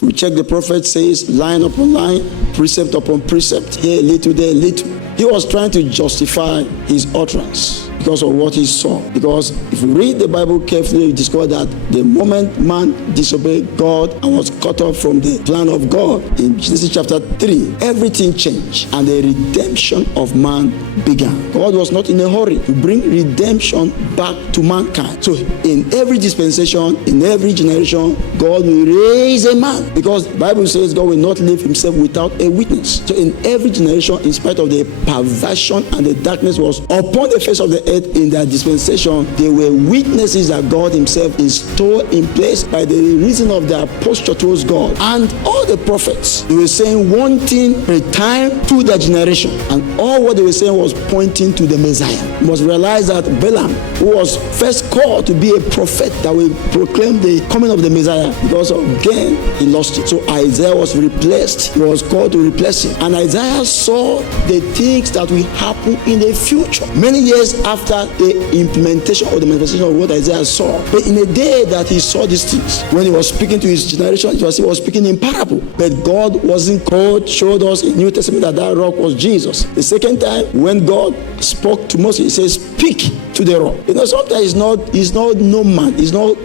If we check the prophet says, line upon line, precept upon precept, here little, there little. He was trying to justify his utterance because of what he saw. Because if you read the Bible carefully, you discover that the moment man disobeyed God and was cut off from the plan of God, in Genesis chapter 3, everything changed and the redemption of man began. God was not in a hurry to bring redemption back to mankind. So in every dispensation, in every generation, God will raise a man, because the Bible says God will not leave himself without a witness. So in every generation, in spite of the perversion and the darkness was upon the face of the earth in their dispensation, there were witnesses that God himself installed in place by the reason of their posture towards God. And all the prophets, they were saying one thing a time to their generation, and all what they were saying was pointing to the Messiah. You must realize that Balaam, who was first called to be a prophet that will proclaim the coming of the Messiah, because again he lost it. So Isaiah was replaced. He was called to replace him, and Isaiah saw the things that will happen in the future, many years after the implementation or the manifestation of what Isaiah saw. But in a day that he saw these things, when he was speaking to his generation, he was speaking in parable. But God wasn't called, showed us in New Testament that rock was Jesus. The second time, when God spoke to Moses, he says, speak to the rock. You know, sometimes it's not no man, it's not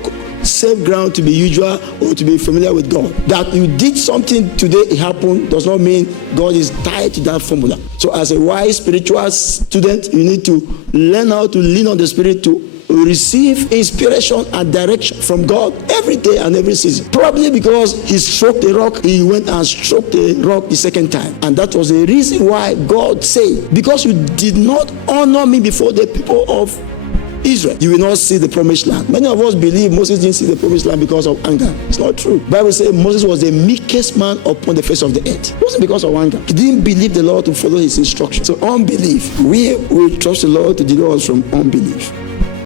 safe ground to be usual or to be familiar with God. That you did something today, it happened, does not mean God is tied to that formula. So as a wise spiritual student, you need to learn how to lean on the Spirit to receive inspiration and direction from God every day and every season. Probably because he stroked the rock, he went and stroked the rock the second time. And that was the reason why God said, because you did not honor me before the people of Israel, you will not see the promised land. Many of us believe Moses didn't see the promised land because of anger. It's not true. The Bible says Moses was the meekest man upon the face of the earth. It wasn't because of anger. He didn't believe the Lord to follow his instructions. So unbelief, we will trust the Lord to deliver us from unbelief.